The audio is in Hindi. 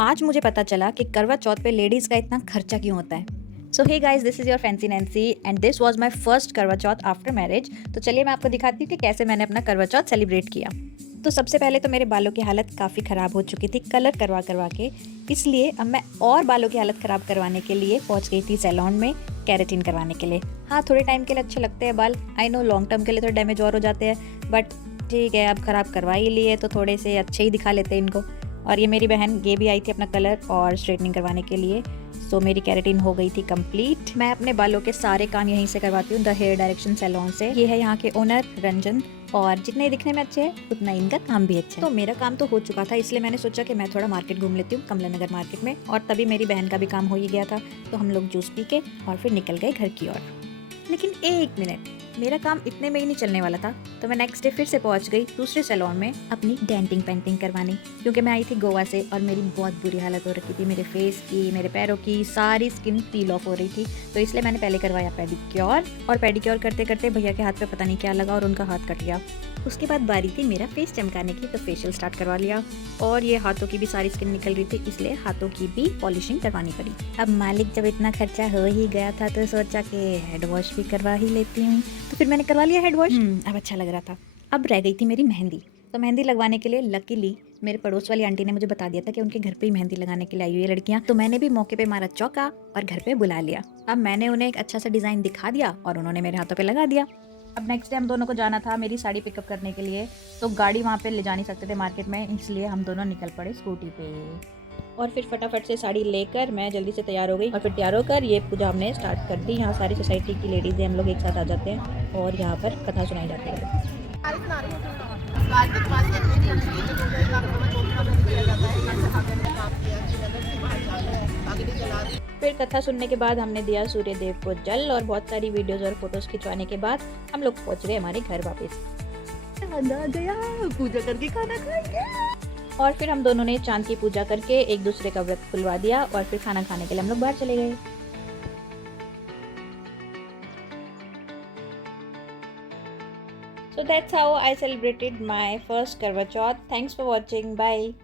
आज मुझे पता चला कि करवा चौथ पे लेडीज़ का इतना खर्चा क्यों होता है। So hey guys, this is your fancy Nancy and this was my first Karva Chauth after marriage. तो चलिए मैं आपको दिखाती हूँ कि कैसे मैंने अपना करवा चौथ सेलिब्रेट किया। तो सबसे पहले तो मेरे बालों की हालत काफ़ी ख़राब हो चुकी थी कलर करवा करवा के, इसलिए अब मैं और बालों की हालत ख़राब करवाने के लिए पहुँच गई थी सैलून में केराटिन करवाने के लिए। हाँ, थोड़े टाइम के लिए अच्छे लगते हैं बाल, आई नो लॉन्ग टर्म के लिए थोड़ा डैमेज और हो जाते हैं, बट ठीक है, अब ख़राब करवा ही लिए तो थोड़े से अच्छे ही दिखा लेते हैं इनको। और ये मेरी बहन ये भी आई थी अपना कलर और स्ट्रेटनिंग करवाने के लिए। सो मेरी केराटिन हो गई थी कंप्लीट। मैं अपने बालों के सारे काम यहीं से करवाती हूँ, द हेयर डायरेक्शन सैलून से। ये है यहाँ के ओनर रंजन, और जितने दिखने में अच्छे हैं उतना इनका काम भी अच्छा है। तो मेरा काम तो हो चुका था, इसलिए मैंने सोचा कि मैं थोड़ा मार्केट घूम लेती हूँ कमला नगर मार्केट में, और तभी मेरी बहन का भी काम हो ही गया था। तो हम लोग जूस पी के और फिर निकल गए घर की ओर। लेकिन एक मिनट, मेरा काम इतने में ही नहीं चलने वाला था। तो मैं नेक्स्ट डे फिर से पहुंच गई दूसरे सैलून में अपनी डेंटिंग पेंटिंग करवाने, क्योंकि मैं आई थी गोवा से और मेरी बहुत बुरी हालत हो रखी थी। मेरे फेस की, मेरे पैरों की सारी स्किन पील ऑफ हो रही थी। तो इसलिए मैंने पहले करवाया पेडिक्योर, और पेडिक्योर करते करते भैया के हाथ पे पता नहीं क्या लगा और उनका हाथ कट गया। उसके बाद बारी थी मेरा फेस चमकाने की, तो फेशियल स्टार्ट करवा लिया। और ये हाथों की भी सारी स्किन निकल रही थी, इसलिए हाथों की भी पॉलिशिंग करवानी पड़ी। अब मालिक जब इतना खर्चा हो ही गया था तो सोचा कि हेड वॉश भी करवा ही लेती हूँ। तो फिर मैंने करवा लिया हेड वॉश। अब अच्छा लग रहा था। अब रह गई थी मेरी मेहंदी। तो मेहंदी लगवाने के लिए लकीली मेरे पड़ोस वाली आंटी ने मुझे बता दिया था कि उनके घर पे ही मेहंदी लगाने के लिए आई हुई है लड़कियां। तो मैंने भी मौके पे मारा चौका और घर पे बुला लिया। अब मैंने उन्हें एक अच्छा सा डिजाइन दिखा दिया और उन्होंने मेरे हाथों पे लगा दिया। अब नेक्स्ट डे हम दोनों को जाना था मेरी साड़ी पिकअप करने के लिए, तो गाड़ी वहाँ पे ले जा नहीं सकते थे मार्केट में, इसलिए हम दोनों निकल पड़े स्कूटी पे। और फिर फटाफट से साड़ी लेकर मैं जल्दी से तैयार हो गई, और फिर तैयार होकर ये पूजा हमने स्टार्ट कर दी। यहाँ सारी सोसाइटी की लेडीज़ हम लोग एक साथ आ जाते हैं और यहाँ पर कथा सुनाई जाती है। फिर कथा सुनने के बाद हमने दिया सूर्य देव को जल, और बहुत सारी वीडियोस और फोटोज खिंचवाने के बाद हम लोग पहुंच गए हमारे घर वापस। चांद आ गया, पूजा करके खाना खाएंगे। और फिर हम दोनों ने चांद की पूजा करके एक दूसरे का व्रत खुलवा दिया, और फिर खाना खाने के लिए हम लोग बाहर चले गए। So that's how I celebrated my first Karwa Chauth. Thanks for watching. Bye.